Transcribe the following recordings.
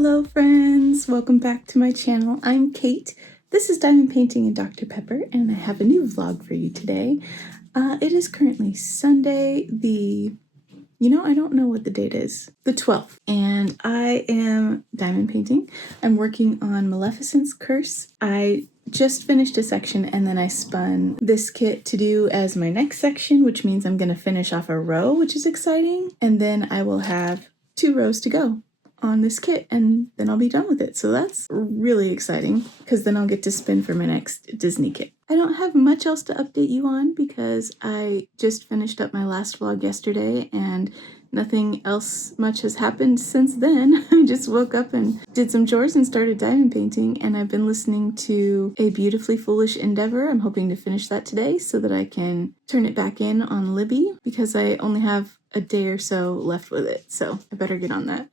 Hello friends, welcome back to my channel. I'm Kate. This is Diamond Painting and Dr. Pepper, and I have a new vlog for you today. It is currently Sunday, I don't know what the date is, the 12th, and I am diamond painting. I'm working on Maleficent's Curse. I just finished a section and then I spun this kit to do as my next section, which means I'm going to finish off a row, which is exciting, and then I will have 2 rows to go on this kit and then I'll be done with it. So that's really exciting because then I'll get to spin for my next Disney kit. I don't have much else to update you on because I just finished up my last vlog yesterday and nothing else much has happened since then. I just woke up and did some chores and started diamond painting, and I've been listening to A Beautifully Foolish Endeavor. I'm hoping to finish that today so that I can turn it back in on Libby because I only have a day or so left with it, so I better get on that.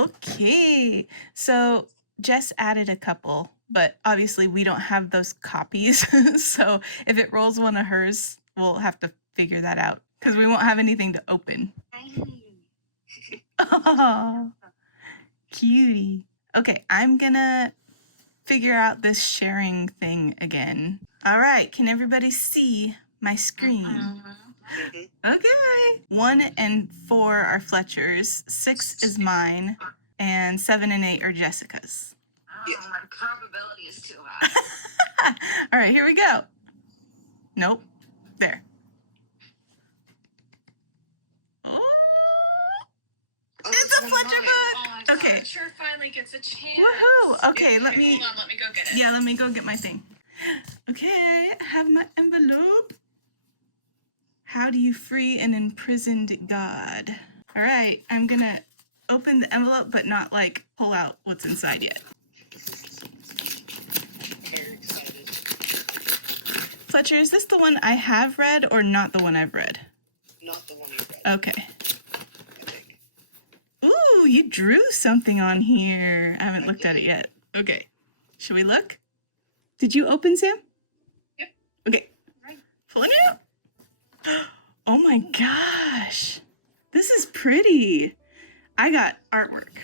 Okay, so Jess added a couple, but obviously we don't have those copies. So if it rolls one of hers, we'll have to figure that out because we won't have anything to open. Oh, cutie. Okay, I'm gonna figure out this sharing thing again. All right, can everybody see my screen? Okay. 1 and 4 are Fletcher's, 6 is mine, and 7 and 8 are Jessica's. Oh, my probability is too high. All right, here we go. Nope. There. Oh, it's a Fletcher book. Oh, okay. Fletcher finally gets a chance. Woohoo. Okay, let me. Hold on, let me go get it. Yeah, let me go get my thing. Okay, I have my envelope. How do you free an imprisoned god? All right, I'm gonna open the envelope, but not like pull out what's inside yet. Very excited. Fletcher, is this the one I have read or not the one I've read? Not the one you read. Okay. I think. Ooh, you drew something on here. I haven't looked at it yet. Okay. Should we look? Did you open, Sam? Yep. Okay. Right. Pulling it out. Oh my gosh. This is pretty. I got artwork.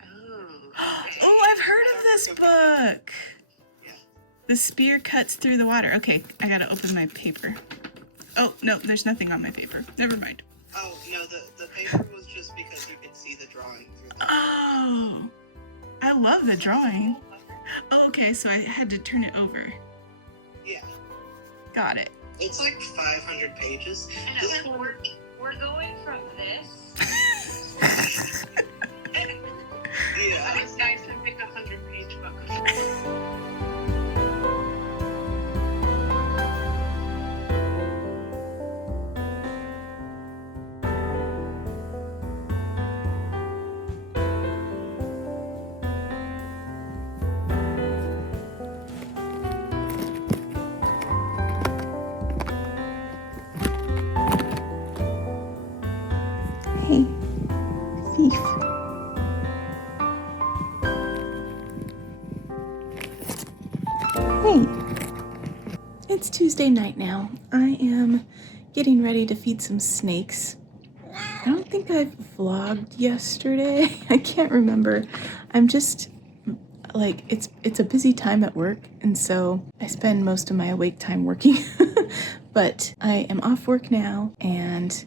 Oh. Okay. Oh, I've heard of this book. Yeah. The spear cuts through the water. Okay, I gotta open my paper. Oh, no, there's nothing on my paper. Never mind. Oh, no, the paper was just because you could see the drawing through the Oh, I love the drawing. Oh, okay, so I had to turn it over. Yeah. Got it. It's like 500 pages. And we're going from this. Yeah. It's nice to pick a 100-page book. Hey, thief. Hey, it's Tuesday night now. I am getting ready to feed some snakes. I don't think I've vlogged yesterday. I can't remember. I'm just like, it's a busy time at work, and so I spend most of my awake time working. But I am off work now and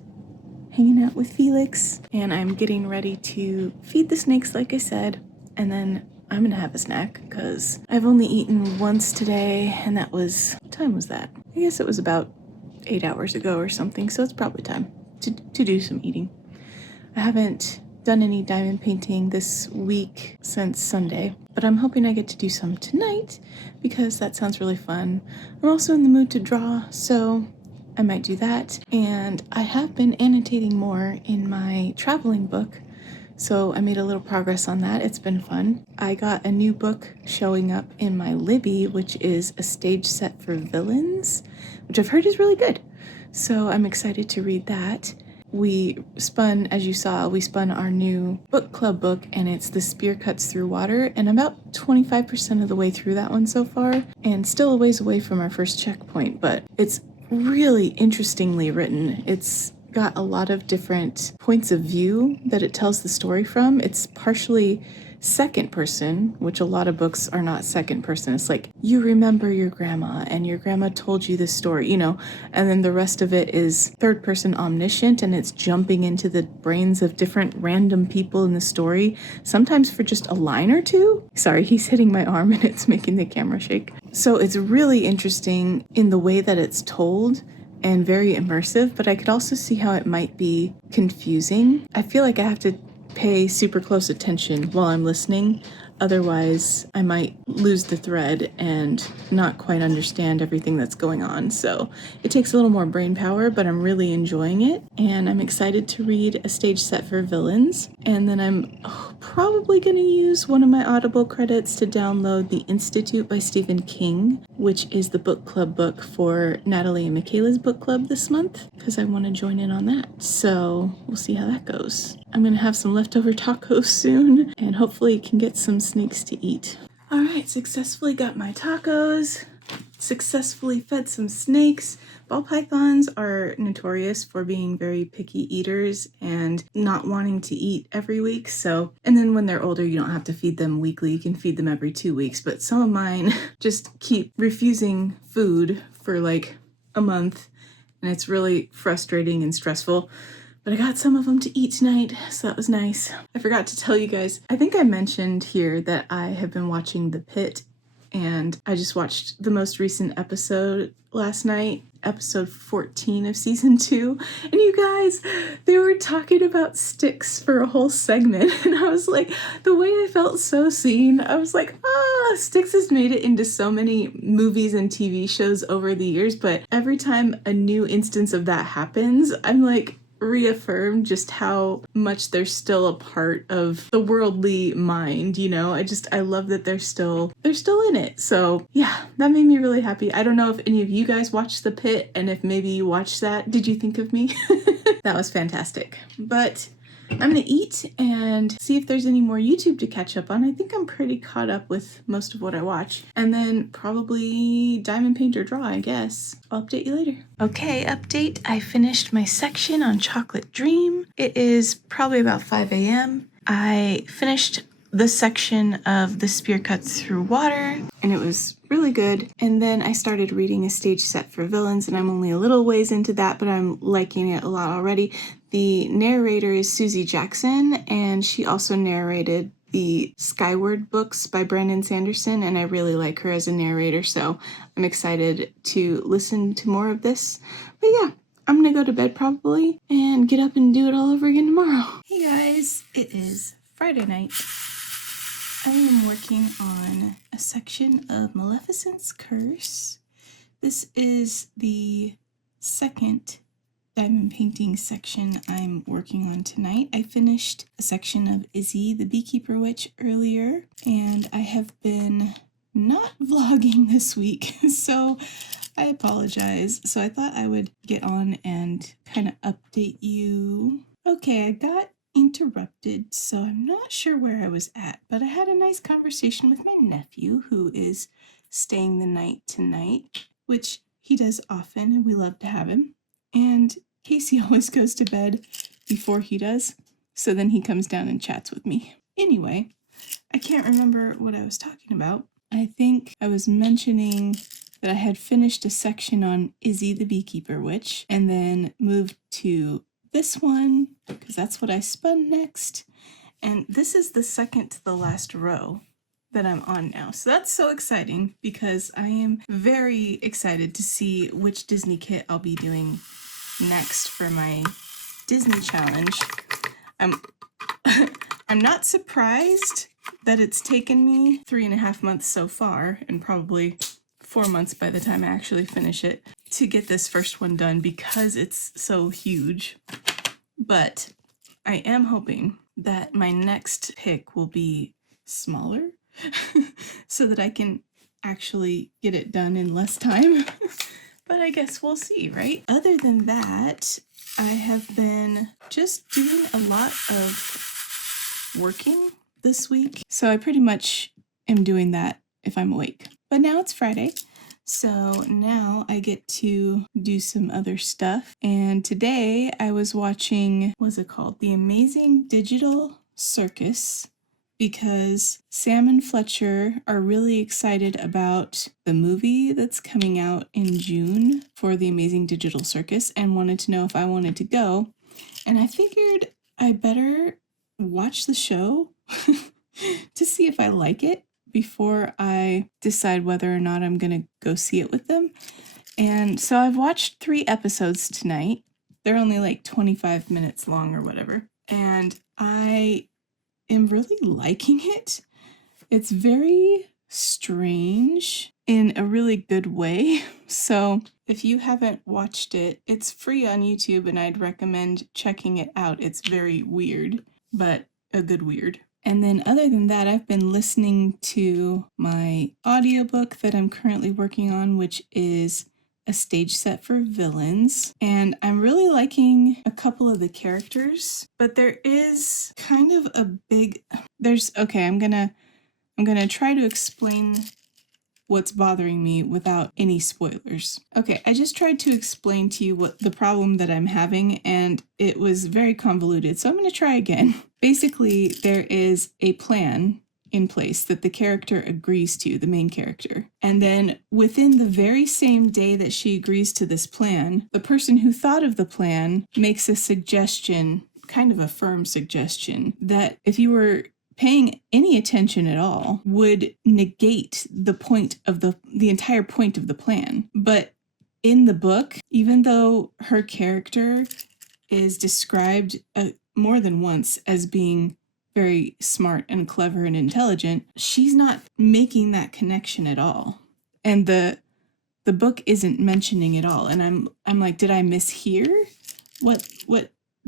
hanging out with Felix, and I'm getting ready to feed the snakes like I said, and then I'm gonna have a snack because I've only eaten once today, and that was, what time was that? I guess it was about 8 hours ago or something, so it's probably time to do some eating. I haven't done any diamond painting this week since Sunday, but I'm hoping I get to do some tonight because that sounds really fun. I'm also in the mood to draw, so I might do that. And I have been annotating more in my traveling book, so I made a little progress on that. It's been fun. I got a new book showing up in my Libby, which is a stage set for villains, which I've heard is really good. So I'm excited to read that. We spun, as you saw, we spun our new book club book, and it's The Spear Cuts Through Water, and I'm about 25% of the way through that one so far, and still a ways away from our first checkpoint, but it's really interestingly written. It's got a lot of different points of view that it tells the story from. It's partially second person, which a lot of books are not second person. It's like, you remember your grandma and your grandma told you this story, you know, and then the rest of it is third person omniscient, and it's jumping into the brains of different random people in the story, sometimes for just a line or two. Sorry, he's hitting my arm and it's making the camera shake. So it's really interesting in the way that it's told and very immersive, but I could also see how it might be confusing. I feel like I have to pay super close attention while I'm listening. Otherwise, I might lose the thread and not quite understand everything that's going on. So it takes a little more brain power, but I'm really enjoying it. And I'm excited to read A Stage Set for Villains. And then I'm probably going to use one of my Audible credits to download The Institute by Stephen King, which is the book club book for Natalie and Michaela's book club this month, because I want to join in on that. So we'll see how that goes. I'm going to have some leftover tacos soon, and hopefully can get some snakes to eat. All right, successfully got my tacos, successfully fed some snakes. Ball pythons are notorious for being very picky eaters and not wanting to eat every week. So, and then when they're older, you don't have to feed them weekly. You can feed them every 2 weeks. But some of mine just keep refusing food for like a month, and it's really frustrating and stressful. But I got some of them to eat tonight, so that was nice. I forgot to tell you guys, I think I mentioned here that I have been watching The Pit, and I just watched the most recent episode last night, episode 14 of season 2. And you guys, they were talking about Styx for a whole segment, and I was like, the way I felt so seen, I was like, Styx has made it into so many movies and TV shows over the years, but every time a new instance of that happens, I'm like, reaffirm just how much they're still a part of the worldly mind, you know. I love that they're still in it. So yeah, that made me really happy. I don't know if any of you guys watched The Pit, and if maybe you watched that, did you think of me? That was fantastic. But I'm gonna eat and see if there's any more YouTube to catch up on. I think I'm pretty caught up with most of what I watch. And then probably Diamond Paint or Draw, I guess. I'll update you later. Okay, update. I finished my section on Chocolate Dream. It is probably about 5 a.m. I finished the section of The Spear Cuts Through Water, and it was really good. And then I started reading A Stage Set for Villains, and I'm only a little ways into that, but I'm liking it a lot already. The narrator is Susie Jackson, and she also narrated the Skyward books by Brandon Sanderson, and I really like her as a narrator, so I'm excited to listen to more of this. But yeah, I'm gonna go to bed probably and get up and do it all over again tomorrow. Hey guys, it is Friday night. I am working on a section of Maleficent's Curse. This is the second diamond painting section I'm working on tonight. I finished a section of Izzy, the Beekeeper Witch, earlier, and I have been not vlogging this week, so I apologize. So I thought I would get on and kind of update you. Okay, I got interrupted, so I'm not sure where I was at, but I had a nice conversation with my nephew, who is staying the night tonight, which he does often, and we love to have him. And Casey always goes to bed before he does, so then he comes down and chats with me. Anyway, I can't remember what I was talking about. I think I was mentioning that I had finished a section on Izzy the Beekeeper Witch, and then moved to this one, because that's what I spun next. And this is the second to the last row that I'm on now. So that's so exciting, because I am very excited to see which Disney kit I'll be doing next for my Disney challenge. I'm not surprised that it's taken me 3.5 months so far, and probably 4 months by the time I actually finish it, to get this first one done, because it's so huge. But I am hoping that my next pick will be smaller so that I can actually get it done in less time. But I guess we'll see, right? Other than that, I have been just doing a lot of working this week. So I pretty much am doing that if I'm awake. But now it's Friday, So now I get to do some other stuff. And today I was watching, what's it called? The Amazing Digital Circus, because Sam and Fletcher are really excited about the movie that's coming out in June for the Amazing Digital Circus and wanted to know if I wanted to go. And I figured I better watch the show to see if I like it before I decide whether or not I'm going to go see it with them. And so I've watched 3 episodes tonight. They're only like 25 minutes long or whatever. And I am really liking it. It's very strange in a really good way. So if you haven't watched it, it's free on YouTube and I'd recommend checking it out. It's very weird, but a good weird. And then other than that, I've been listening to my audiobook that I'm currently working on, which is A Stage Set for Villains. And I'm really liking a couple of the characters, but there is kind of a big, I'm gonna try to explain what's bothering me without any spoilers. Okay, I just tried to explain to you what the problem that I'm having, and it was very convoluted, so I'm gonna try again. Basically, there is a plan in place that the character agrees to, the main character. And then within the very same day that she agrees to this plan, the person who thought of the plan makes a suggestion, kind of a firm suggestion, that if you were paying any attention at all would negate the point of the entire point of the plan. But in the book, even though her character is described more than once as being very smart and clever and intelligent, she's not making that connection at all. And the book isn't mentioning it all. And I'm like, did I mishear what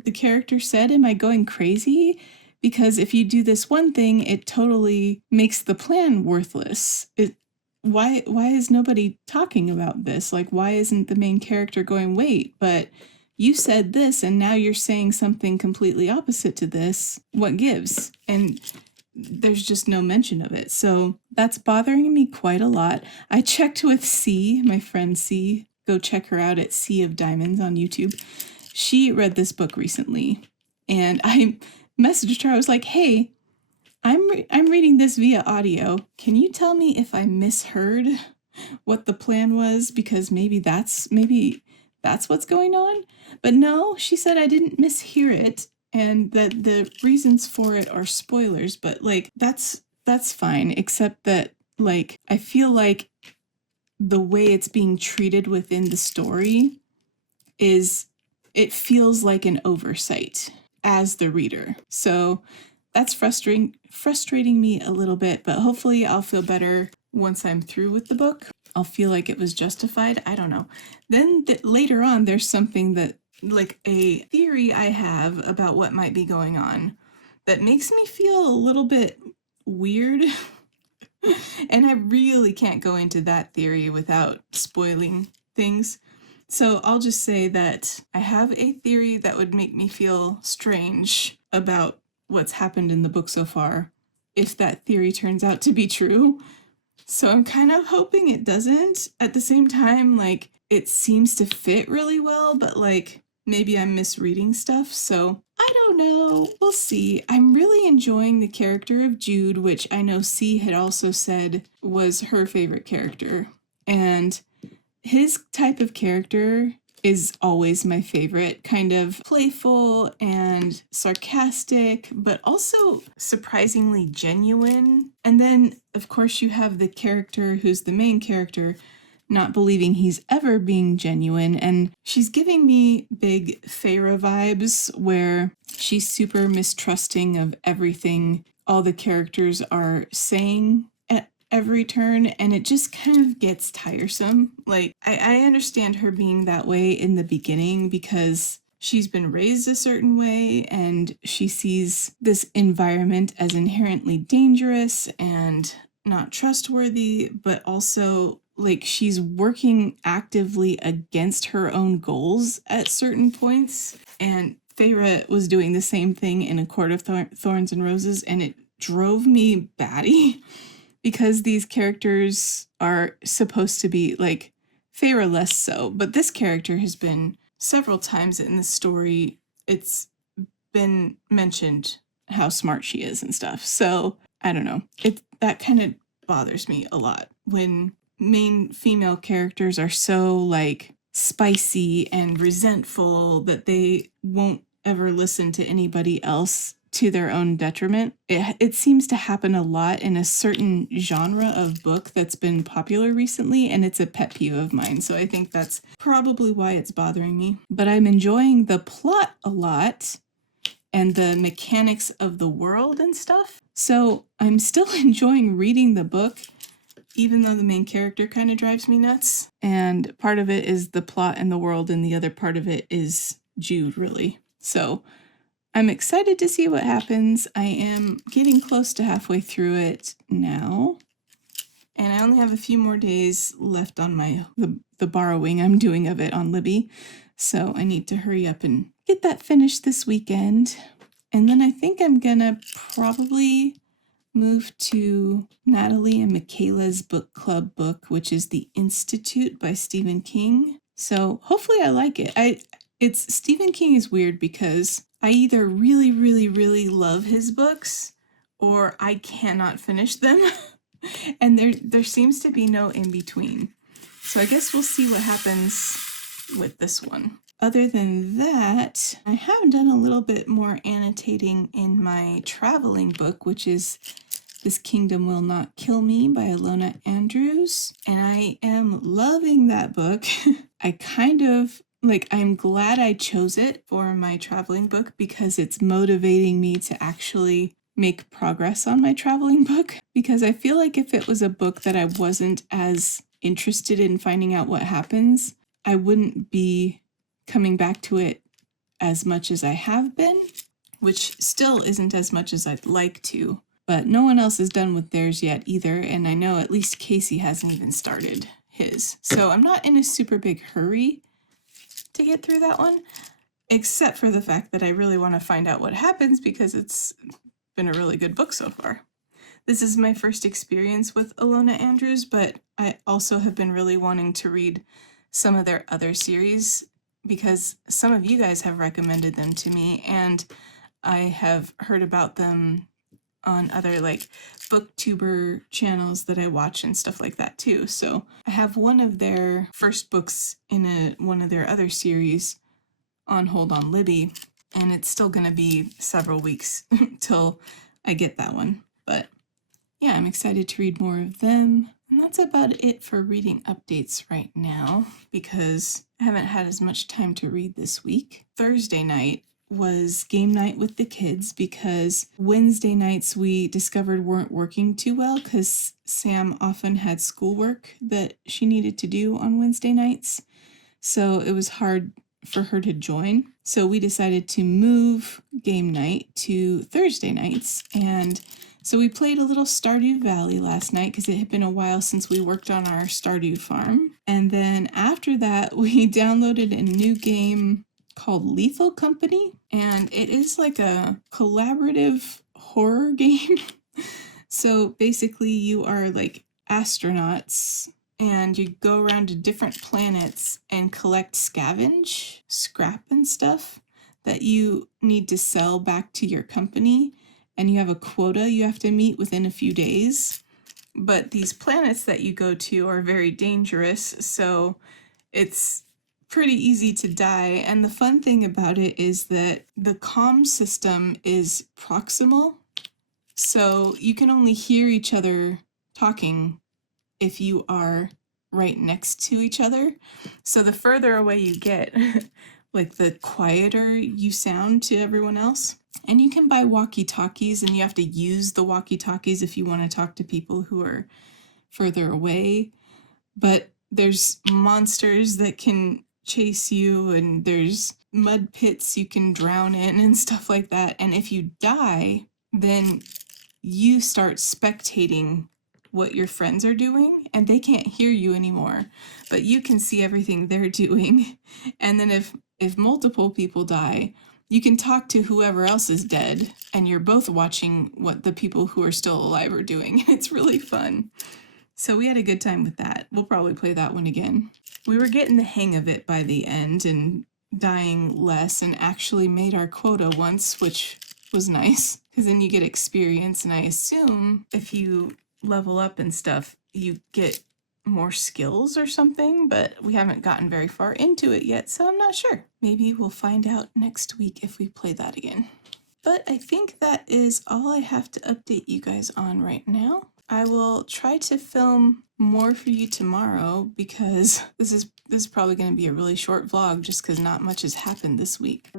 the character said? Am I going crazy? Because if you do this one thing, it totally makes the plan worthless. Why is nobody talking about this? Like, why isn't the main character going, wait, but you said this and now you're saying something completely opposite to this. What gives? And there's just no mention of it. So that's bothering me quite a lot. I checked with C, my friend C. Go check her out at Sea of Diamonds on YouTube. She read this book recently, and I messaged her. I was like, hey, I'm reading this via audio. Can you tell me if I misheard what the plan was? Because maybe that's what's going on. But no, she said I didn't mishear it and that the reasons for it are spoilers. But like that's fine, except that like I feel like the way it's being treated within the story it feels like an oversight as the reader. So that's frustrating me a little bit, but hopefully I'll feel better once I'm through with the book. I'll feel like it was justified. I don't know. Then later on, there's something that, like a theory I have about what might be going on that makes me feel a little bit weird. And I really can't go into that theory without spoiling things. So I'll just say that I have a theory that would make me feel strange about what's happened in the book so far, if that theory turns out to be true. So I'm kind of hoping it doesn't. At the same time, like, it seems to fit really well, but like, maybe I'm misreading stuff, so I don't know. We'll see. I'm really enjoying the character of Jude, which I know C had also said was her favorite character. And his type of character is always my favorite, kind of playful and sarcastic, but also surprisingly genuine. And then, of course, you have the character who's the main character, not believing he's ever being genuine, and she's giving me big Feyre vibes, where she's super mistrusting of everything all the characters are saying at every turn, and it just kind of gets tiresome. Like, I understand her being that way in the beginning because she's been raised a certain way and she sees this environment as inherently dangerous and not trustworthy, but also like she's working actively against her own goals at certain points. And Feyre was doing the same thing in A Court of Thorns and Roses, and it drove me batty because these characters are supposed to be like Feyre less so, but this character has been several times in the story. It's been mentioned how smart she is and stuff. So I don't know. That kind of bothers me a lot when main female characters are so like spicy and resentful that they won't ever listen to anybody else to their own detriment. It seems to happen a lot in a certain genre of book that's been popular recently, and it's a pet peeve of mine. So I think that's probably why it's bothering me. But I'm enjoying the plot a lot and the mechanics of the world and stuff. So I'm still enjoying reading the book, even though the main character kind of drives me nuts. And part of it is the plot and the world, and the other part of it is Jude, really. So I'm excited to see what happens. I am getting close to halfway through it now. And I only have a few more days left on the borrowing I'm doing of it on Libby. So I need to hurry up and get that finished this weekend. And then I think I'm gonna probably move to Natalie and Michaela's book club book, which is The Institute by Stephen King. So hopefully I like it. It's Stephen King is weird because I either really, really, really love his books or I cannot finish them. And there seems to be no in between. So I guess we'll see what happens with this one. Other than that, I have done a little bit more annotating in my traveling book, which is This Kingdom Will Not Kill Me by Alona Andrews. And I am loving that book. I'm glad I chose it for my traveling book because it's motivating me to actually make progress on my traveling book. Because I feel like if it was a book that I wasn't as interested in finding out what happens, I wouldn't be coming back to it as much as I have been, which still isn't as much as I'd like to. But no one else is done with theirs yet either, and I know at least Casey hasn't even started his. So I'm not in a super big hurry to get through that one, except for the fact that I really want to find out what happens because it's been a really good book so far. This is my first experience with Alona Andrews, but I also have been really wanting to read some of their other series because some of you guys have recommended them to me, and I have heard about them on other like booktuber channels that I watch and stuff like that too. So I have one of their first books in one of their other series on hold on Libby, and it's still gonna be several weeks till I get that one. But yeah, I'm excited to read more of them. And that's about it for reading updates right now because I haven't had as much time to read this week. Thursday night was game night with the kids because Wednesday nights we discovered weren't working too well because Sam often had schoolwork that she needed to do on Wednesday nights. So it was hard for her to join. So we decided to move game night to Thursday nights. And so we played a little Stardew Valley last night because it had been a while since we worked on our Stardew farm. And then after that, we downloaded a new game called Lethal Company. And it is like a collaborative horror game. So basically you are like astronauts and you go around to different planets and collect scrap and stuff that you need to sell back to your company. And you have a quota you have to meet within a few days. But these planets that you go to are very dangerous, so it's pretty easy to die. And the fun thing about it is that the comm system is proximal, so you can only hear each other talking if you are right next to each other. So the further away you get, like the quieter you sound to everyone else. And you can buy walkie-talkies, and you have to use the walkie-talkies if you want to talk to people who are further away. But there's monsters that can chase you, and there's mud pits you can drown in and stuff like that. And if you die, then you start spectating what your friends are doing, and they can't hear you anymore, but you can see everything they're doing. And then if multiple people die, you can talk to whoever else is dead, and you're both watching what the people who are still alive are doing. It's really fun. So we had a good time with that. We'll probably play that one again. We were getting the hang of it by the end and dying less, and actually made our quota once, which was nice, because then you get experience, and I assume if you level up and stuff, you get more skills or something, but we haven't gotten very far into it yet, so I'm not sure. Maybe we'll find out next week if we play that again. But I think that is all I have to update you guys on right now. I will try to film more for you tomorrow, because this is probably going to be a really short vlog just because not much has happened this week.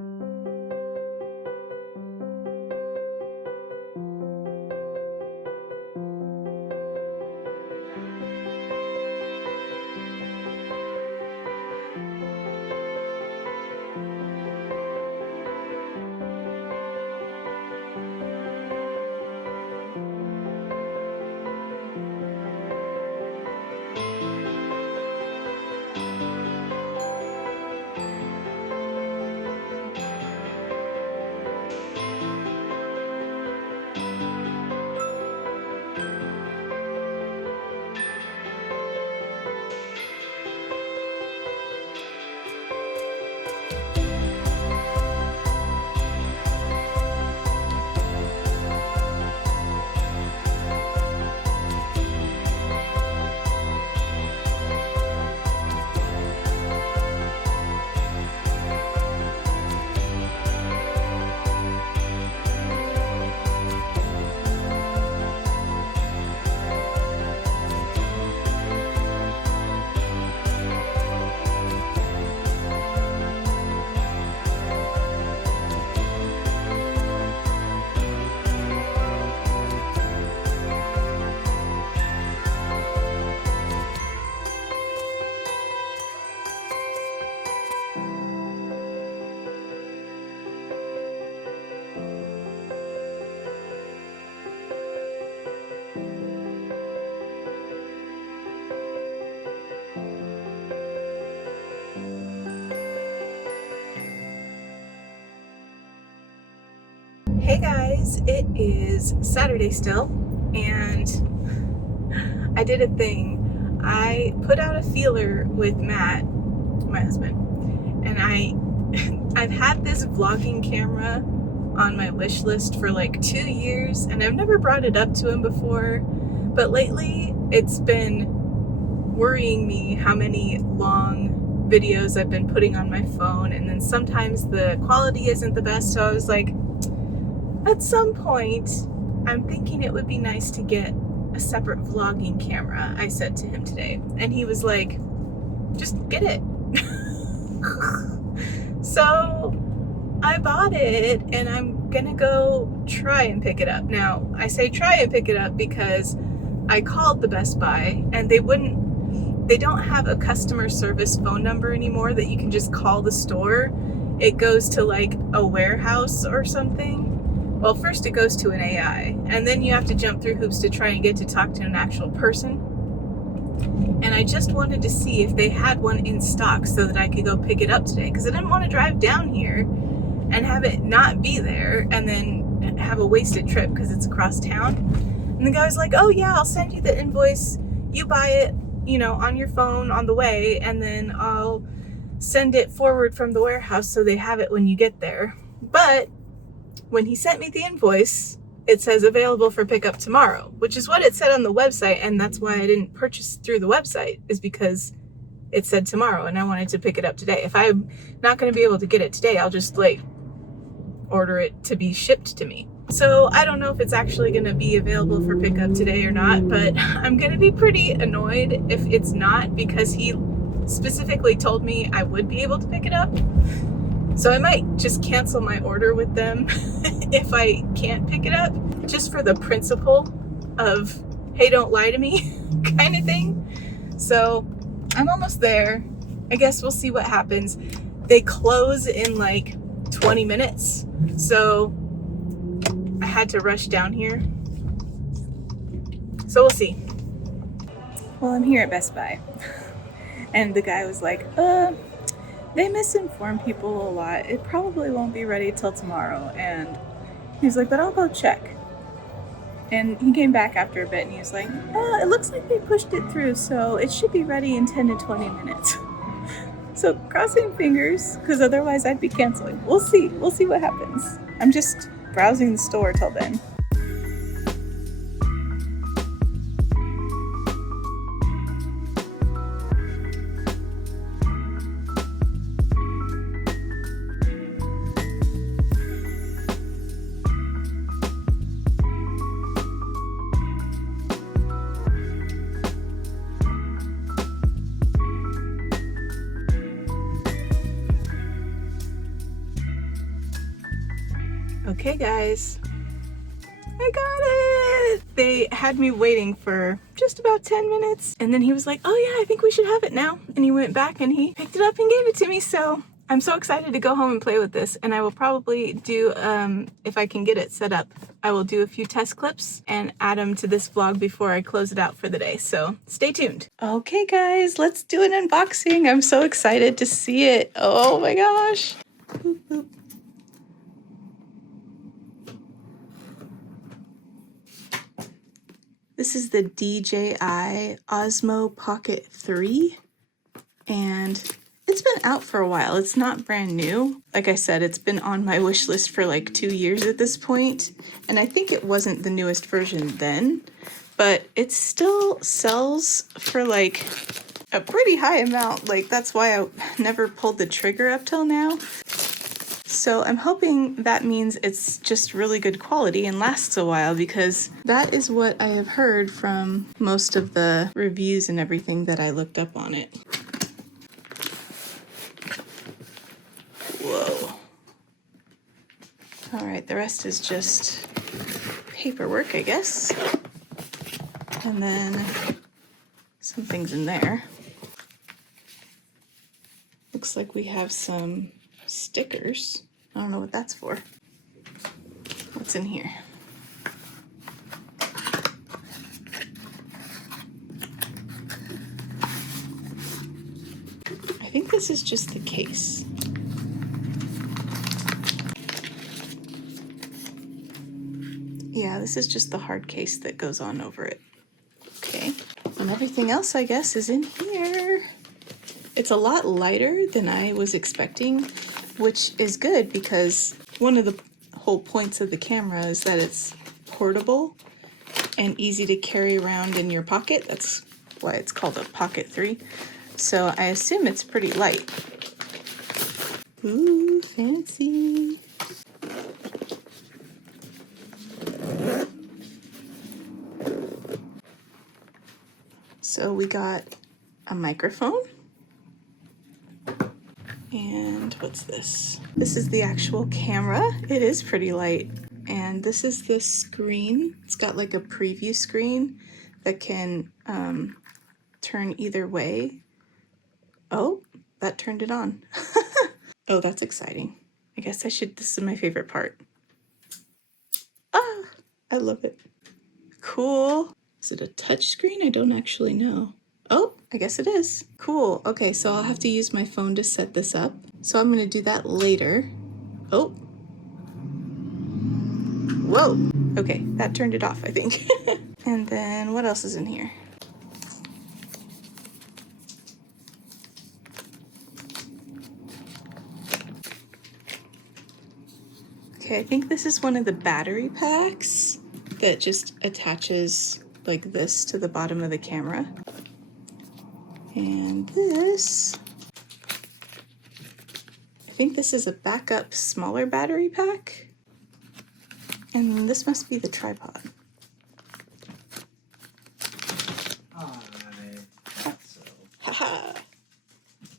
Hey guys, it is Saturday still, and I did a thing. I put out a feeler with Matt, my husband, and I've had this vlogging camera on my wish list for like 2 years, and I've never brought it up to him before, but lately it's been worrying me how many long videos I've been putting on my phone, and then sometimes the quality isn't the best, so I was like, at some point, I'm thinking it would be nice to get a separate vlogging camera, I said to him today. And he was like, just get it. So I bought it, and I'm gonna go try and pick it up. Now, I say try and pick it up because I called the Best Buy, and they don't have a customer service phone number anymore that you can just call the store. It goes to like a warehouse or something. Well, first it goes to an AI, and then you have to jump through hoops to try and get to talk to an actual person. And I just wanted to see if they had one in stock so that I could go pick it up today, because I didn't want to drive down here and have it not be there and then have a wasted trip because it's across town. And the guy was like, oh yeah, I'll send you the invoice. You buy it, on your phone on the way, and then I'll send it forward from the warehouse so they have it when you get there. But when he sent me the invoice, it says available for pickup tomorrow, which is what it said on the website, and that's why I didn't purchase through the website, is because it said tomorrow, and I wanted to pick it up today. If I'm not going to be able to get it today, I'll just order it to be shipped to me. So I don't know if it's actually going to be available for pickup today or not, but I'm going to be pretty annoyed if it's not, because he specifically told me I would be able to pick it up. So I might just cancel my order with them if I can't pick it up, just for the principle of, hey, don't lie to me kind of thing. So I'm almost there. I guess we'll see what happens. They close in like 20 minutes. So I had to rush down here. So we'll see. Well, I'm here at Best Buy. And the guy was like, They misinform people a lot. It probably won't be ready till tomorrow. And he's like, but I'll go check. And he came back after a bit and he was like, it looks like they pushed it through, so it should be ready in 10 to 20 minutes. So crossing fingers, because otherwise I'd be canceling. We'll see. We'll see what happens. I'm just browsing the store till then. Okay guys, I got it! They had me waiting for just about 10 minutes and then he was like, oh yeah, I think we should have it now. And he went back and he picked it up and gave it to me, so I'm so excited to go home and play with this. And I will probably do, if I can get it set up, I will do a few test clips and add them to this vlog before I close it out for the day, so stay tuned. Okay guys, let's do an unboxing. I'm so excited to see it. Oh my gosh. Boop, boop. This is the DJI Osmo Pocket 3, and it's been out for a while. It's not brand new. Like I said, it's been on my wish list for like 2 years at this point, and I think it wasn't the newest version then, but it still sells for like a pretty high amount. Like that's why I never pulled the trigger up till now. So I'm hoping that means it's just really good quality and lasts a while, because that is what I have heard from most of the reviews and everything that I looked up on it. Whoa. All right, the rest is just paperwork, I guess. And then some things in there. Looks like we have some stickers. I don't know what that's for. What's in here? I think this is just the case. Yeah, this is just the hard case that goes on over it. Okay. And everything else, I guess, is in here. It's a lot lighter than I was expecting, which is good because one of the whole points of the camera is that it's portable and easy to carry around in your pocket. That's why it's called a Pocket 3. So I assume it's pretty light. Ooh, fancy. So we got a microphone. And what's this? This is the actual camera. It is pretty light. And this is the screen. It's got like a preview screen that can turn either way. Oh, that turned it on. Oh, that's exciting. I guess I should, this is my favorite part. Ah, I love it. Cool. Is it a touch screen? I don't actually know. Oh, I guess it is. Cool. Okay, so I'll have to use my phone to set this up. So I'm going to do that later. Oh. Whoa. Okay, that turned it off, I think. And then what else is in here? Okay, I think this is one of the battery packs that just attaches like this to the bottom of the camera. And this, I think this is a backup smaller battery pack. And this must be the tripod. I thought so. Haha!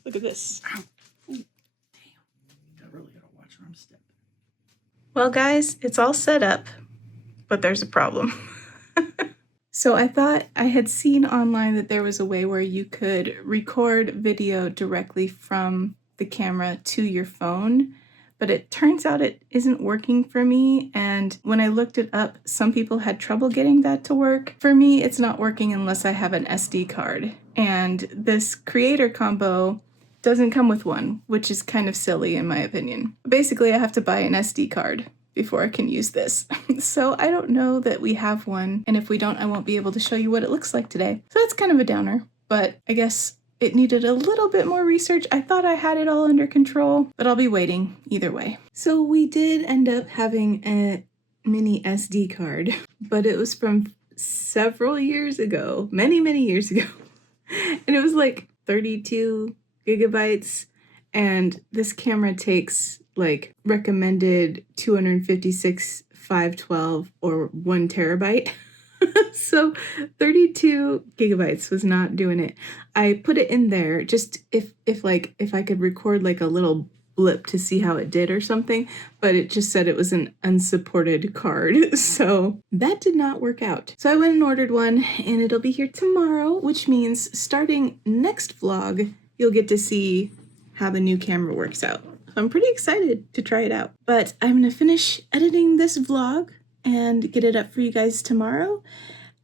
Look at this. Ow. Ooh, damn. I really gotta watch where I'm stepping. Well, guys, it's all set up, but there's a problem. So I thought I had seen online that there was a way where you could record video directly from the camera to your phone, but it turns out it isn't working for me. And when I looked it up, some people had trouble getting that to work. For me, it's not working unless I have an SD card. And this creator combo doesn't come with one, which is kind of silly in my opinion. Basically, I have to buy an SD card before I can use this. So I don't know that we have one, and if we don't, I won't be able to show you what it looks like today. So that's kind of a downer, but I guess it needed a little bit more research. I thought I had it all under control, but I'll be waiting either way. So we did end up having a mini SD card, but it was from several years ago, many years ago. And it was like 32 gigabytes, and this camera takes like recommended 256, 512, or 1 terabyte. So 32 gigabytes was not doing it. I put it in there just if I could record like a little blip to see how it did or something, but it just said it was an unsupported card. So that did not work out. So I went and ordered one, and it'll be here tomorrow, which means starting next vlog, you'll get to see how the new camera works out. I'm pretty excited to try it out. But I'm gonna finish editing this vlog and get it up for you guys tomorrow,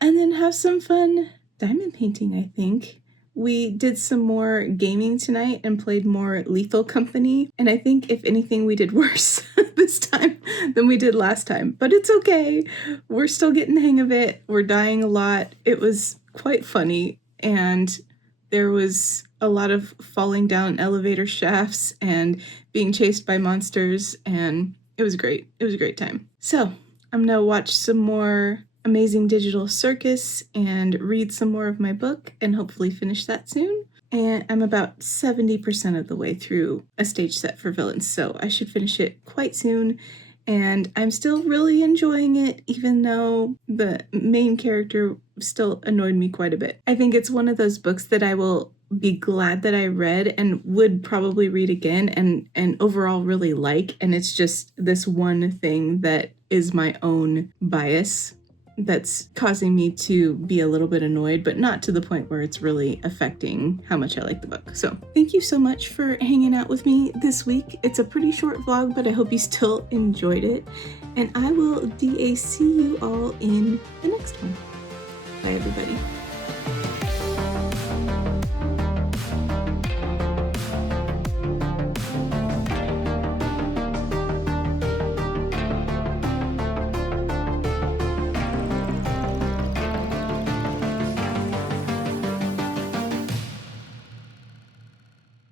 and then have some fun diamond painting, I think. We did some more gaming tonight and played more Lethal Company, and I think if anything we did worse this time than we did last time, but it's okay. We're still getting the hang of it. We're dying a lot. It was quite funny, and there was a lot of falling down elevator shafts and being chased by monsters, and it was great. It was a great time. So I'm gonna watch some more Amazing Digital Circus and read some more of my book and hopefully finish that soon. And I'm about 70% of the way through A Stage Set for Villains, so I should finish it quite soon. And I'm still really enjoying it, even though the main character still annoyed me quite a bit. I think it's one of those books that I will be glad that I read and would probably read again and overall really like. And it's just this one thing that is my own bias that's causing me to be a little bit annoyed, but not to the point where it's really affecting how much I like the book. So thank you so much for hanging out with me this week. It's a pretty short vlog, but I hope you still enjoyed it. And I will DAC you all in the next one. Bye, everybody.